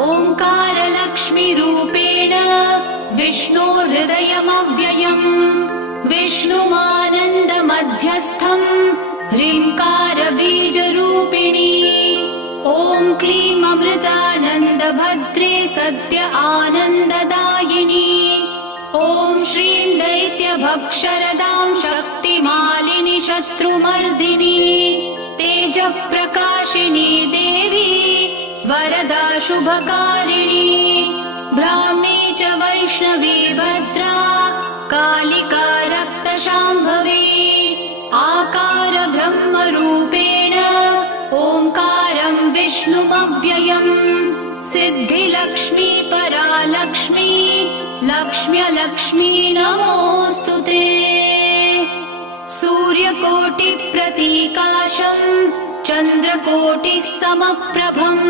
ओङ्कारलक्ष्मीरूपेण विष्णोर्हृदयमव्ययम् विष्णुमानन्दमध्यस्थम् ह्रीङ्कारबीजरूपिणी ॐ क्लीं अमृतानन्दभद्रे सत्य आनन्ददायिनी ॐ श्रीं दैत्यभक्षरदां शक्तिमालिनि शत्रुमर्दिनी तेजःप्रकाशिनी देवी वरदा शुभकारिणी ब्राह्मी च वैष्णवी भद्रा कालिका रक्तशाम्भवी आकार ब्रह्मरूपेण ओङ्कारं विष्णुमव्ययम् सिद्धिलक्ष्मी परालक्ष्मी लक्ष्म्यलक्ष्मी नमोऽस्तु ते सूर्यकोटिप्रतीकाशम् चन्द्रकोटिः समप्रभम्